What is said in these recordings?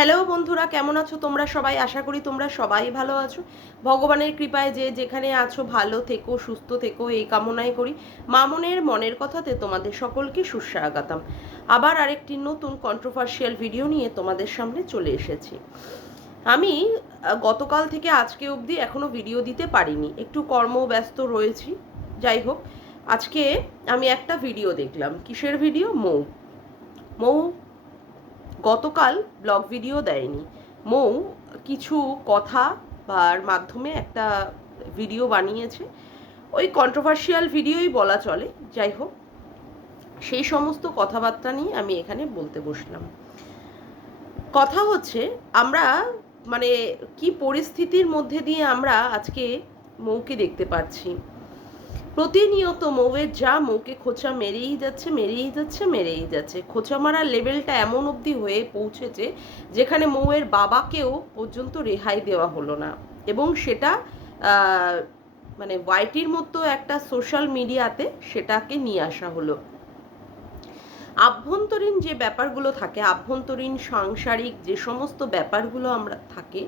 Hello বন্ধুরা, কেমন আছো তোমরা সবাই? আশা করি তোমরা সবাই ভালো আছো। ভগবানের কৃপায় যে যেখানে আছো ভালো থেকো, সুস্থ থেকো, এই কামনাই করি। মামনের মনের কথাতে তোমাদের সকলকে সুস্বাগতম। আবার আরেকটি নতুন কন্ট্রোভার্সিয়াল ভিডিও নিয়ে তোমাদের সামনে চলে এসেছি। আমি গতকাল থেকে আজকে অবধি এখনো ভিডিও দিতে পারিনি, একটু কর্মব্যস্ত রয়েছি। যাই হোক, আজকে আমি একটা ভিডিও দেখলাম। কিসের ভিডিও? মৌ। মৌ গতকাল ব্লগ ভিডিও দেয়নি। মৌ কিছু কথা বার মাধ্যমে একটা ভিডিও বানিয়েছে, ওই কন্ট্রোভার্সিয়াল ভিডিওই বলা চলে। যাই হোক, সেই সমস্ত কথাবার্তা নিয়ে আমি এখানে বলতে বসলাম। কথা হচ্ছে, আমরা মানে কি পরিস্থিতির মধ্যে দিয়ে আমরা আজকে মৌকে দেখতে পাচ্ছি। প্রতিনিয়ত মৌয়ের যা মৌকে খোঁচা মেরেই যাচ্ছে, মেরেই যাচ্ছে, মেরেই যাচ্ছে। খোঁচা মারার লেভেলটা এমন অবধি হয়ে পৌঁছেছে যেখানে মৌয়ের বাবাকেও পর্যন্ত রেহাই দেওয়া হলো না, এবং সেটা মানে ওয়াইটির মতো একটা সোশ্যাল মিডিয়াতে সেটাকে নিয়ে আসা হলো। আভ্যন্তরীণ যে ব্যাপারগুলো থাকে, আভ্যন্তরীণ সাংসারিক যে সমস্ত ব্যাপারগুলো আমরা থাকে,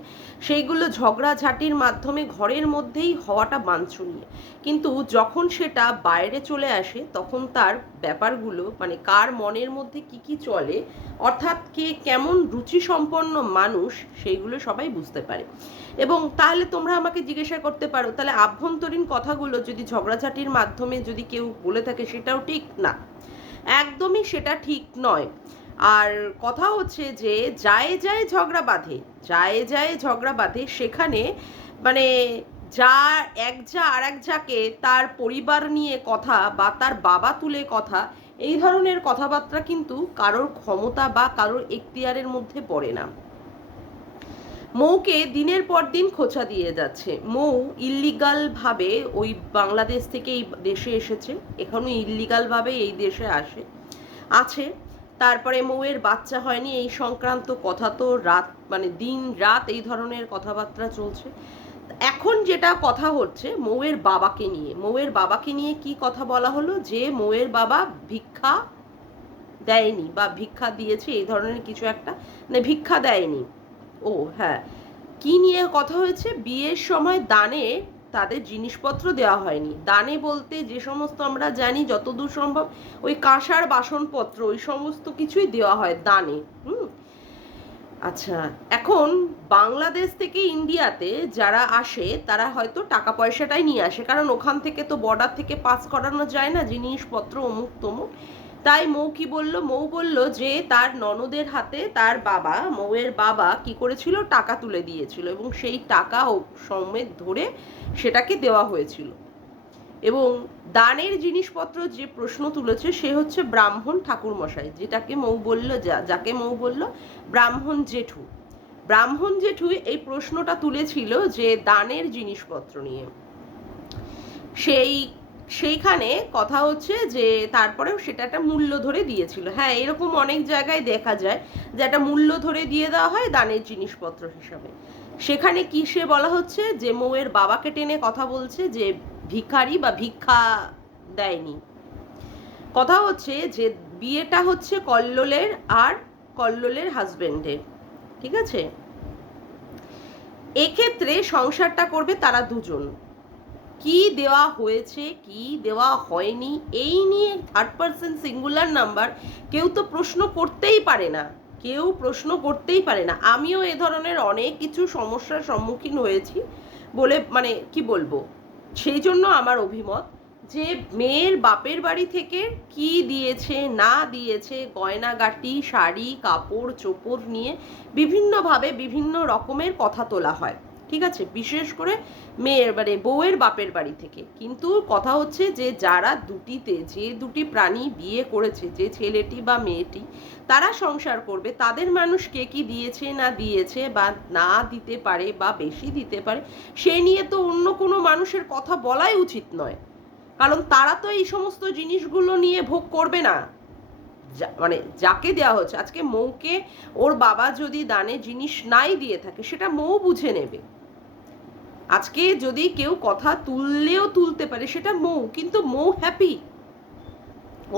সেইগুলো ঝগড়াঝাটির মাধ্যমে ঘরের মধ্যেই হওয়াটা বাঞ্ছনীয়। কিন্তু যখন সেটা বাইরে চলে আসে তখন তার ব্যাপারগুলো মানে কার মনের মধ্যে কি কি চলে, অর্থাৎ কে কেমন রুচিসম্পন্ন মানুষ, সেইগুলো সবাই বুঝতে পারে। এবং তাহলে তোমরা আমাকে জিজ্ঞাসা করতে পারো, তাহলে আভ্যন্তরীণ কথাগুলো যদি ঝগড়াঝাটির মাধ্যমে যদি কেউ বলে থাকে সেটাও ঠিক না। একদমই সেটা ঠিক নয়। আর কথা হচ্ছে যে যায় যায় ঝগড়া বাঁধে, যায় যায় ঝগড়া বাঁধে, সেখানে মানে যা এক যা আর এক যাকে তার পরিবার নিয়ে কথা বা তার বাবা তুলে কথা, এই ধরনের কথাবার্তা কিন্তু কারোর ক্ষমতা বা কারোর এখতিয়ারের মধ্যে পড়ে না। মৌকে দিনের পর দিন খোঁচা দিয়ে যাচ্ছে। মৌ ইল্লিগালভাবে ওই বাংলাদেশ থেকে এই দেশে এসেছে, এখনো ইল্লিগালভাবে এই দেশে আছে। তারপরে মৌয়ের বাচ্চা হয়নি এই সংক্রান্ত কথা তো রাত মানে দিন রাত এই ধরনের কথাবার্তা চলছে। এখন যেটা কথা হচ্ছে মৌয়ের বাবাকে নিয়ে, মৌয়ের বাবাকে নিয়ে কি কথা বলা হলো, যে মৌয়ের বাবা ভিক্ষা দেয়নি বা ভিক্ষা দিয়েছে এই ধরনের কিছু একটা, মানে ভিক্ষা দেয়নি। ও হ্যাঁ, কি নিয়ে কথা হয়েছে? বিয়ের সময় দানে তাদের জিনিসপত্র দেওয়া হয়নি। দানে বলতে যে সমস্ত আমরা জানি যতদূর সম্ভব ওই কাঁসার বাসনপত্র, ওই সমস্ত কিছুই দেওয়া হয় দানে। আচ্ছা, এখন বাংলাদেশ থেকে ইন্ডিয়াতে যারা আসে তারা হয়তো টাকা পয়সাটাই নিয়ে আসে, কারণ ওখান থেকে তো বর্ডার থেকে পাস করানো যায় না জিনিসপত্র অমুক তমুক। তাই মৌ কি বলল? মৌ বলল যে তার ননদের হাতে তার বাবা, মৌয়ের বাবা কি করেছিল, টাকা তুলে দিয়েছিল, এবং সেই টাকা সমেত ধরে সেটাকে দেওয়া হয়েছিল। এবং দানের জিনিসপত্র যে প্রশ্ন তুলেছে সে হচ্ছে ব্রাহ্মণ ঠাকুরমশাই, যেটাকে মৌ বলল, যাকে মৌ বলল ব্রাহ্মণ জেঠু। ব্রাহ্মণ জেঠু এই প্রশ্নটা তুলেছিল যে দানের জিনিসপত্র নিয়ে। সেইখানে কথা হচ্ছে যে তারপরেও সেটা একটা মূল্য ধরে দিয়েছিল। হ্যাঁ, এরকম অনেক জায়গায় দেখা যায় যে একটা মূল্য ধরে দিয়ে দেওয়া হয় দানের জিনিসপত্র হিসাবে। সেখানে কি সে বলা হচ্ছে যে মৌয়ের বাবাকে টেনে কথা বলছে যে ভিখারি বা ভিক্ষা দেয়নি। কথা হচ্ছে যে বিয়েটা হচ্ছে কল্লোলের আর কল্লোলের হাজবেন্ডের, ঠিক আছে? এক্ষেত্রে সংসারটা করবে তারা দুজন। কি দেওয়া হয়েছে কি দেওয়া হয়নি এই নিয়ে থার্ড পারসন সিঙ্গুলার নাম্বার কেউ তো প্রশ্ন করতেই পারে না, কেউ প্রশ্ন করতেই পারে না। আমিও এ ধরনের অনেক কিছু সমস্যার সম্মুখীন হয়েছি বলে মানে কি বলবো, সেই জন্য আমার অভিমত যে মেয়ের বাপের বাড়ি থেকে কি দিয়েছে না দিয়েছে, গয়নাগাটি শাড়ি কাপড় চোপড় নিয়ে বিভিন্নভাবে বিভিন্ন রকমের কথা তোলা হয়, ঠিক আছে, বিশেষ করে মেয়ের মানে বউয়ের বাপের বাড়ি থেকে। কিন্তু কথা হচ্ছে যে যারা দুটিতে যে দুটি প্রাণী বিয়ে করেছে, যে ছেলেটি বা মেয়েটি তারা সংসার করবে, তাদের মানুষ কে কি দিয়েছে না দিয়েছে বা না দিতে পারে বা বেশি দিতে পারে, সে নিয়ে তো অন্য কোনো মানুষের কথা বলাই উচিত নয়, কারণ তারা তো এই সমস্ত জিনিসগুলো নিয়ে ভোগ করবে না। মানে যাকে দেওয়া হচ্ছে, আজকে মৌকে ওর বাবা যদি দানে জিনিস নাই দিয়ে থাকে সেটা মৌ বুঝে নেবে। আজকে যদি কেউ কথা তুললেও তুলতে পারে সেটা মৌ, কিন্তু মৌ হ্যাপি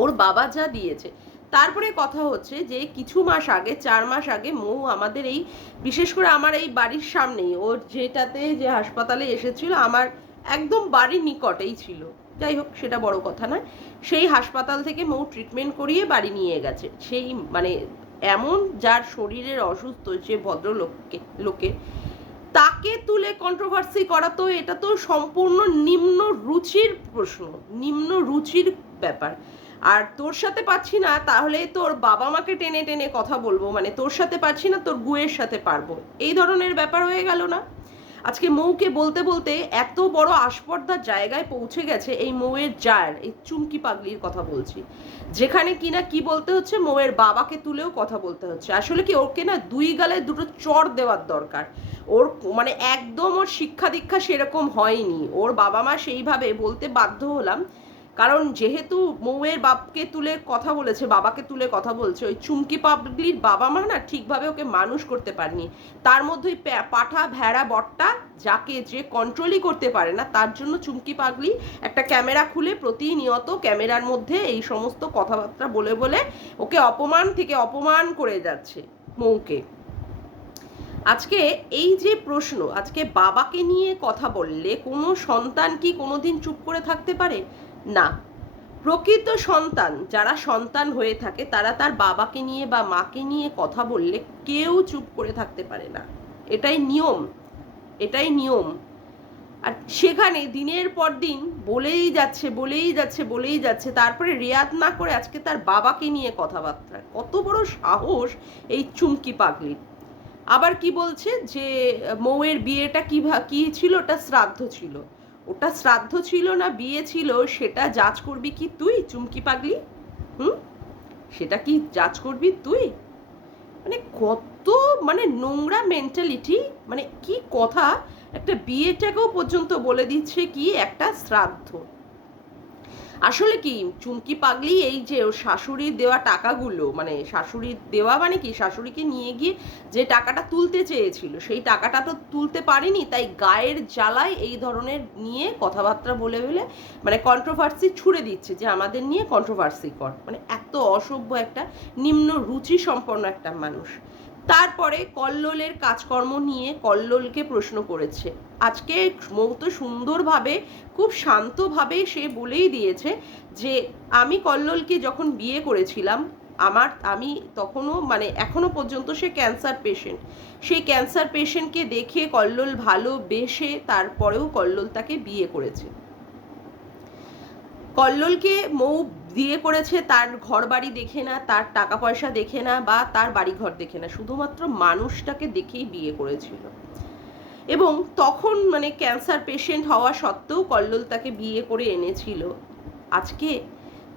ওর বাবা যা দিয়েছে। তারপরে কথা হচ্ছে যে কিছু মাস আগে, 4 মাস আগে মৌ আমাদের এই, বিশেষ করে আমার এই বাড়ির সামনেই, ওর যেটাতে যে হাসপাতালে এসেছিল আমার একদম বাড়ির নিকটেই ছিল, যাই হোক সেটা বড় কথা নয়, সেই হাসপাতাল থেকে মৌ ট্রিটমেন্ট করিয়ে বাড়ি নিয়ে গেছে। সেই মানে এমন যার শরীরের অসুস্থ, যে লোকে তাকে তুলে কন্ট্রোভার্সি করা, তো এটা তো সম্পূর্ণ নিম্ন রুচির প্রশ্ন, নিম্ন রুচির ব্যাপার। আর তোর সাথে পাচ্ছি না, তাহলে তোর বাবা মাকে টেনে টেনে কথা বলবো, মানে তোর সাথে পাচ্ছি না তোর গুয়ের সাথে পারবো, এই ধরনের ব্যাপার হয়ে গেল না? আজকে মৌকে বলতে বলতে এত বড় আস্পর্ধার জায়গায় পৌঁছে গেছে, এই মৌয়ের জার, এই চুমকি পাগলির কথা বলছি, যেখানে কিনা কি বলতে হচ্ছে, মৌয়ের বাবাকে তুলেও কথা বলতে হচ্ছে। আসলে কি ওকে না 2 গালে 2টো চড় দেওয়ার দরকার। ওর মানে একদম ওর শিক্ষা দীক্ষা সেরকম হয়নি, ওর বাবা মা সেইভাবে বলতে বাধ্য হলাম, কারণ যেহেতু মৌয়ের বাপকে তুলে কথা বলেছে, বাবাকে তুলে কথা বলছে, ওই চুমকি পাগলির বাবা মা না ঠিকভাবে ওকে মানুষ করতে পারেনি। তার মধ্যে ওই পাঠা ভেড়া বটটা, যাকে যে কন্ট্রোলই করতে পারে না, তার জন্য চুমকি পাগলি একটা ক্যামেরা খুলে প্রতিনিয়ত ক্যামেরার মধ্যে এই সমস্ত কথাবার্তা বলে বলে ওকে অপমান থেকে অপমান করে যাচ্ছে মৌকে। আজকে এই যে প্রশ্ন, আজকে বাবাকে নিয়ে কথা বললে কোনো সন্তান কি কোনোদিন চুপ করে থাকতে পারে? না। প্রকৃত সন্তান, যারা সন্তান হয়ে থাকে, তারা তার বাবাকে নিয়ে বা মাকে নিয়ে কথা বললে কেউ চুপ করে থাকতে পারে না। এটাই নিয়ম, এটাই নিয়ম। আর সেখানে দিনের পর দিন বলেই যাচ্ছে বলেই যাচ্ছে বলেই যাচ্ছে, তারপরে রেয়াত না করে আজকে তার বাবাকে নিয়ে কথাবার্তা। কত বড় সাহস এই চুমকি পাগলির! আবার কি বলছে যে মৌয়ের বিয়েটা কি ছিল, ওটা শ্রাদ্ধ ছিল। ওটা শ্রাদ্ধ ছিল না বিয়ে ছিল, সেটা জাজ করবি কি তুই চুমকি পাগলি? হুম, সেটা কি জাজ করবি তুই? মানে কত মানে নোংরা মেন্টালিটি, মানে কি কথা! একটা বিয়েটাকেও পর্যন্ত বলে দিচ্ছে কি একটা শ্রাদ্ধ। আসলে কি চুমকি পাগলি এই যে ওর শাশুড়ির দেওয়া টাকাগুলো, মানে শাশুড়ির দেওয়া মানে কি, শাশুড়িকে নিয়ে গিয়ে যে টাকাটা তুলতে চেয়েছিল সেই টাকাটা তো তুলতে পারেনি, তাই গায়ের জ্বালায় এই ধরনের নিয়ে কথাবার্তা বলে বলে মানে কন্ট্রোভার্সি ছুড়ে দিচ্ছে যে আমাদের নিয়ে কন্ট্রোভার্সি কর। মানে এত অসভ্য একটা নিম্ন রুচি সম্পন্ন একটা মানুষ। তারপরে কল্লোলের কাজকর্ম নিয়ে কল্লোলকে প্রশ্ন করেছে। আজকে মৌ তো সুন্দরভাবে খুব শান্তভাবে সে বলেই দিয়েছে যে আমি কল্লোলকে যখন বিয়ে করেছিলাম, আমি তখনও মানে এখনো পর্যন্ত সে ক্যান্সার পেশেন্ট, সেই ক্যান্সার পেশেন্টকে দেখে কল্লোল ভালোবেসে তারপরেও কল্লোল তাকে বিয়ে করেছে। কল্লোলকে মৌ বিয়ে করেছে তার ঘর বাড়ি দেখে না, তার টাকা পয়সা দেখে না, বা তার বাড়ি ঘর দেখে না, শুধুমাত্র মানুষটাকে দেখেই বিয়ে করেছিল। এবং তখন মানে ক্যান্সার পেশেন্ট হওয়া সত্ত্বেও কল্লোল তাকে বিয়ে করে এনেছিল। আজকে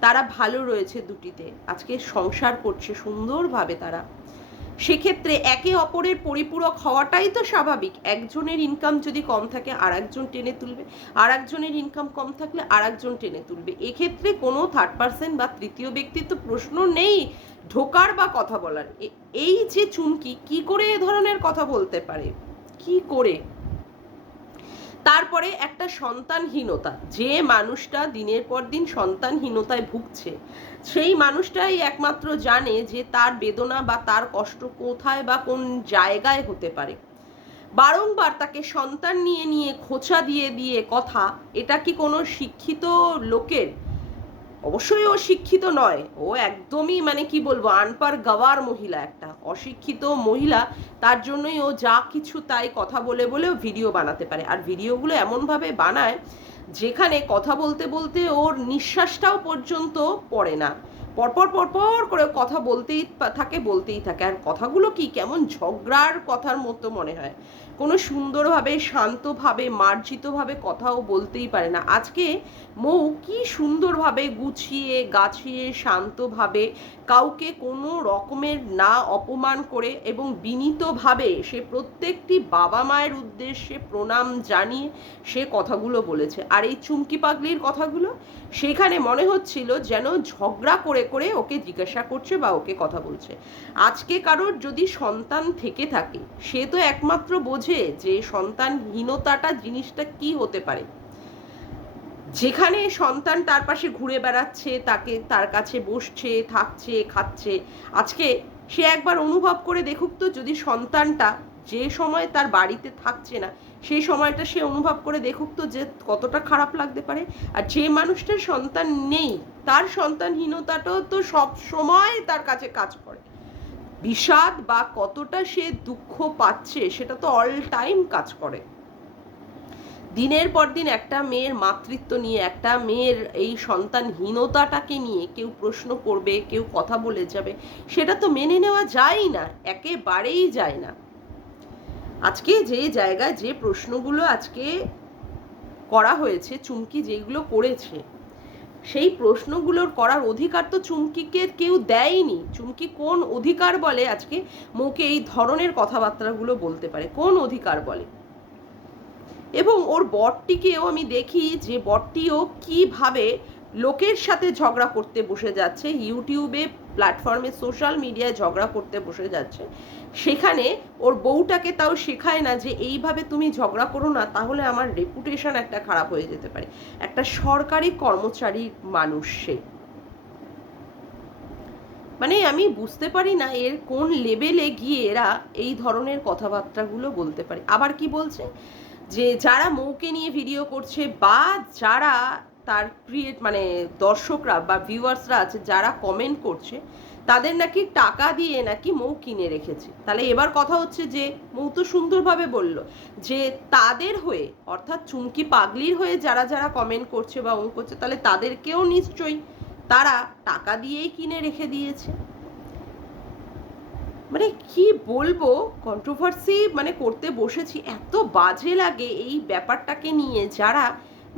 তারা ভালো রয়েছে দুটিতে, আজকে সংসার করছে সুন্দরভাবে তারা। সেক্ষেত্রে একে অপরের পরিপূরক হওয়াটাই তো স্বাভাবিক। একজনের ইনকাম যদি কম থাকে আর একজন টেনে তুলবে, আর একজনের ইনকাম কম থাকলে আর একজন টেনে তুলবে। এক্ষেত্রে কোনো থার্ড পার্সন বা তৃতীয় ব্যক্তির তো প্রশ্ন নেই ঢোকার বা কথা বলার। এই যে চুমকি কি করে এ ধরনের কথা বলতে পারে, কি করে? তারপরে একটা সন্তানহীনতা, যে মানুষটা দিনের পর দিন সন্তানহীনতায় ভুগছে, সেই মানুষটাই একমাত্র জানে যে তার বেদনা বা তার কষ্ট কোথায় বা কোন জায়গায় হতে পারে। বারংবার তাকে সন্তান নিয়ে নিয়ে খোঁচা দিয়ে দিয়ে কথা, এটা কি কোনো শিক্ষিত লোকের? অবশ্যই ও শিক্ষিত নয়, ও একদমই মানে কি বলবো আনপাড় গাওয়ার মহিলা, একটা অশিক্ষিত মহিলা। তার জন্যই ও যা কিছু তাই কথা বলে বলেও ভিডিও বানাতে পারে। আর ভিডিওগুলো এমনভাবে বানায় যেখানে কথা বলতে বলতে ওর নিঃশ্বাসটাও পর্যন্ত পড়ে না, পরপর পরপর করে কথা বলতেই থাকে। আর কথাগুলো কি কেমন ঝগড়ার কথার মতো মনে হয়, কোনো সুন্দরভাবে শান্তভাবে মার্জিতভাবে কথাও বলতেই পারে না। আজকে মৌ কি সুন্দরভাবে গুছিয়ে গাছিয়ে শান্তভাবে কাউকে কোনো রকমের না অপমান করে এবং বিনীতভাবে সে প্রত্যেকটি বাবা মায়ের উদ্দেশ্যে প্রণাম জানিয়ে সে কথাগুলো বলেছে। আর এই চুমকি পাগলির কথাগুলো সেখানে মনে হচ্ছিল যেন ঝগড়া করে করে ওকে জিজ্ঞাসা করছে বা ওকে কথা বলছে। আজকে কারোর যদি সন্তান থেকে থাকে, সে তো একমাত্র বোঝে যে সন্তানহীনতাটা জিনিসটা কি হতে পারে। যেখানে সন্তান তার পাশে ঘুরে বেড়াচ্ছে, তার কাছে বসছে, থাকছে, খাচ্ছে, আজকে সে একবার অনুভব করে দেখুক তো, যদি সন্তানটা যে সময় তার বাড়িতে থাকছে না সেই সময়টা সে অনুভব করে দেখুক তো যে কতটা খারাপ লাগতে পারে। আর যে মানুষটার সন্তান নেই তার সন্তানহীনতাটাও তো সব সময় তার কাছে কাজ করে। বিষাদ বা কতটা সে দুঃখ পাচ্ছে সেটা তো অল টাইম কাজ করে। দিনের পর দিন একটা মেয়ের মাতৃত্ব নিয়ে, একটা মেয়ের এই সন্তানহীনতাটাকে নিয়ে কেউ প্রশ্ন করবে, কেউ কথা বলে যাবে, সেটা তো মেনে নেওয়া যায় না, একেবারেই যায় না। আজকে যে জায়গায় যে প্রশ্নগুলো আজকে করা হয়েছে, চুমকি যেগুলো করেছে, সেই প্রশ্নগুলোর করার অধিকার তো চুমকিকে কেউ দেয়নি। চুমকি কোন অধিকার বলে আজকে মৌকে এই ধরনের কথাবার্তাগুলো বলতে পারে? কোন অধিকার বলে? এবং ওর বরটিকেও আমি দেখি যে বরটিও কিভাবে লোকের সাথে ঝগড়া করতে বসে যাচ্ছে, ইউটিউবে, প্ল্যাটফর্মে, সোশ্যাল মিডিয়ায় ঝগড়া করতে বসে যাচ্ছে। সেখানে ওর বউটাকে তাও শেখায় না যে এইভাবে তুমি ঝগড়া করো না, তাহলে আমার রেপুটেশন একটা খারাপ হয়ে যেতে পারে। একটা সরকারি কর্মচারী মানুষ সে। মানে আমি বুঝতে পারি না এর কোন লেভেলে গিয়ে এরা এই ধরনের কথাবার্তাগুলো বলতে পারে। আবার কি বলছে যে যারা মৌকে নিয়ে ভিডিও করছে বা যারা তার মানে দর্শকরা বা ভিউয়ার্সরা আছে যারা কমেন্ট করছে, তাদের নাকি টাকা দিয়ে নাকি মৌ কিনে রেখেছে। তাহলে এবার কথা হচ্ছে যে মৌ তো সুন্দরভাবে বলল যে তাদের হয়ে, অর্থাৎ চুমকি পাগলির হয়ে যারা যারা কমেন্ট করছে বা অমুক করছে, তাহলে তাদেরকেও নিশ্চয়ই তারা টাকা দিয়েই কিনে রেখে দিয়েছে। মানে কি বলবো, কন্ট্রোভার্সি মানে করতে বসেছি, এত বাজে লাগে এই ব্যাপারটাকে নিয়ে। যারা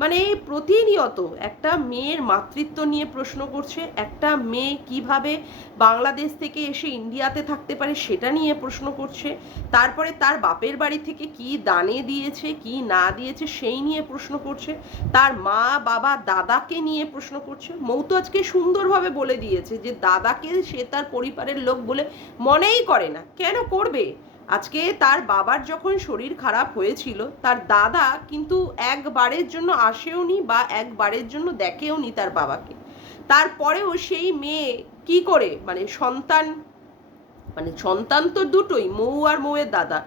মানে প্রতিনিয়ত একটা মেয়ের মাতৃত্ব নিয়ে প্রশ্ন করছে, একটা মেয়ে কিভাবে বাংলাদেশ থেকে এসে ইন্ডিয়াতে থাকতে পারে সেটা নিয়ে প্রশ্ন করছে, তারপরে তার বাপের বাড়ি থেকে কি দানে দিয়েছে কি না দিয়েছে সেই নিয়ে প্রশ্ন করছে, তার মা বাবা দাদাকে নিয়ে প্রশ্ন করছে। মৌ তো আজকে সুন্দরভাবে বলে দিয়েছে যে দাদাকে সে তার পরিবারের লোক বলে মনেই করে না। কেন করবে? আজকে তার বাবার যখন শরীর খারাপ হয়েছিল, তার দাদা কিন্তু একবারের জন্য আসেওনি বা একবারের জন্য দেখেওনি তার বাবাকে। তারপরেও সেই মেয়ে কি করে, মানে সন্তান তো দুটোই, মৌ আর মৌয়ের দাদা।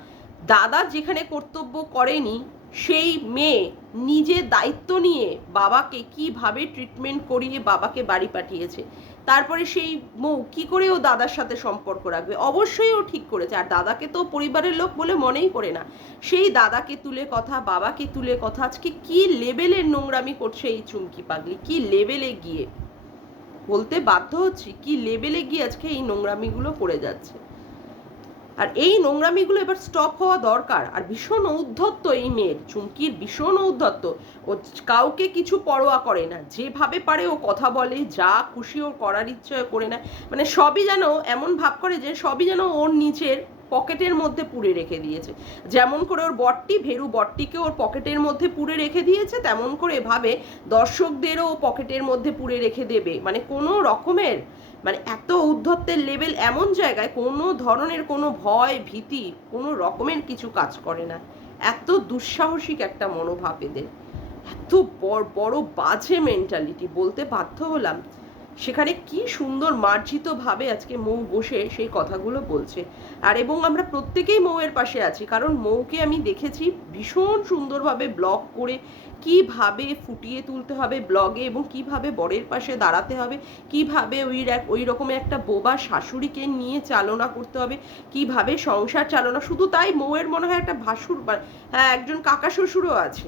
দাদা যেখানে কর্তব্য করেনি, সেই মেয়ে নিজে দায়িত্ব নিয়ে বাবাকে কিভাবে ট্রিটমেন্ট করিয়ে বাবাকে বাড়ি পাঠিয়েছে। তারপরে সেই মৌ কি করে ও দাদার সাথে সম্পর্ক রাখবে? অবশ্যই ও ঠিক করেছে। আর দাদাকে তো পরিবারের লোক বলে মনেই করে না। সেই দাদাকে তুলে কথা, বাবাকে তুলে কথা, আজকে কি লেভেলের নোংরামি করছে এই চুমকি পাগলি, কি লেভেলে গিয়ে বলতে বাধ্য হচ্ছি, কি লেভেলে গিয়ে আজকে এই নোংরামিগুলো করে যাচ্ছে। আর এই নোংরামিগুলো এবার স্টপ হওয়া দরকার। আর ভীষণ ঔদ্ধত্য এই মেয়ের, চুমকির ভীষণ ঔদ্ধত্য। ও কাউকে কিছু পরোয়া করে না, যেভাবে পারে ও কথা বলে, যা খুশি ওর করার ইচ্ছে করে না। মানে সবই যেন এমন ভাব করে যে সবই যেন ওর নিচের পকেটের মধ্যে পুরে রেখে দিয়েছে। যেমন করে ওর বটটি, ভেরু বটটিকে ওর পকেটের মধ্যে পুরে রেখে দিয়েছে, তেমন করে ভাবে দর্শকদেরও পকেটের মধ্যে পুরে রেখে দেবে। মানে কোনো রকমের, মানে এত ঔদ্ধত্যের লেভেল এমন জায়গায় কোনো ধরনের কোনো ভয় ভীতি কোনো রকমের কিছু কাজ করে না। এত দুঃসাহসিক একটা মনোভাব এদের, এত বড় বাজে মেন্টালিটি, বলতে বাধ্য হলাম। সেখানে কি সুন্দর মার্জিতভাবে আজকে মৌ বসে সেই কথাগুলো বলছে। আর এবং আমরা প্রত্যেকেই মৌয়ের পাশে আছি, কারণ মৌকে আমি দেখেছি ভীষণ সুন্দরভাবে ব্লগ করে কিভাবে ফুটিয়ে তুলতে হবে ব্লগে, এবং কিভাবে বরের পাশে দাঁড়াতে হবে, কিভাবে ওই রকমের একটা বোবা শাশুড়িকে নিয়ে চালনা করতে হবে, কিভাবে সংসার চালনা। শুধু তাই, মৌয়ের মনে হয় একটা ভাসুর, হ্যাঁ একজন কাকা শ্বশুরও আছে।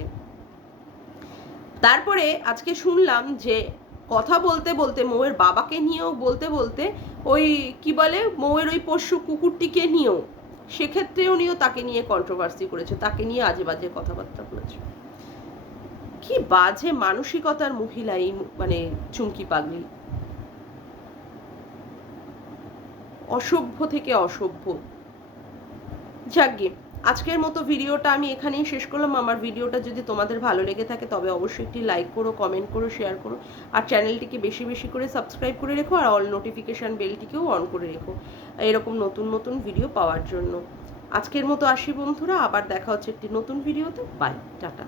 তারপরে আজকে শুনলাম যে কথা বলতে বলতে মৌয়ের বাবাকে নিয়েও বলতে বলতে ওই কি বলে মৌয়ের ওই পোষ্য কুকুরটিকে নিয়েও, সেক্ষেত্রে উনিও তাকে নিয়ে কন্ট্রোভার্সি করেছে, তাকে নিয়ে আজে বাজে কথাবার্তা বলেছে। কি বাজে মানসিকতার মহিলা এই মানে চুমকি পাগলি, অসভ্য থেকে অসভ্য। যাকগে, আজকের মতো ভিডিওটা আমি এখানেই শেষ করলাম। আমার ভিডিওটা যদি তোমাদের ভালো লেগে থাকে তবে অবশ্যই একটি লাইক করো, কমেন্ট করো, শেয়ার করো, আর চ্যানেলটিকে বেশি বেশি করে সাবস্ক্রাইব করে রেখো, আর অল নোটিফিকেশান বেলটিকেও অন করে রেখো এরকম নতুন নতুন ভিডিও পাওয়ার জন্য। আজকের মতো আসি বন্ধুরা, আবার দেখা হচ্ছে একটি নতুন ভিডিওতে। Bye, tata.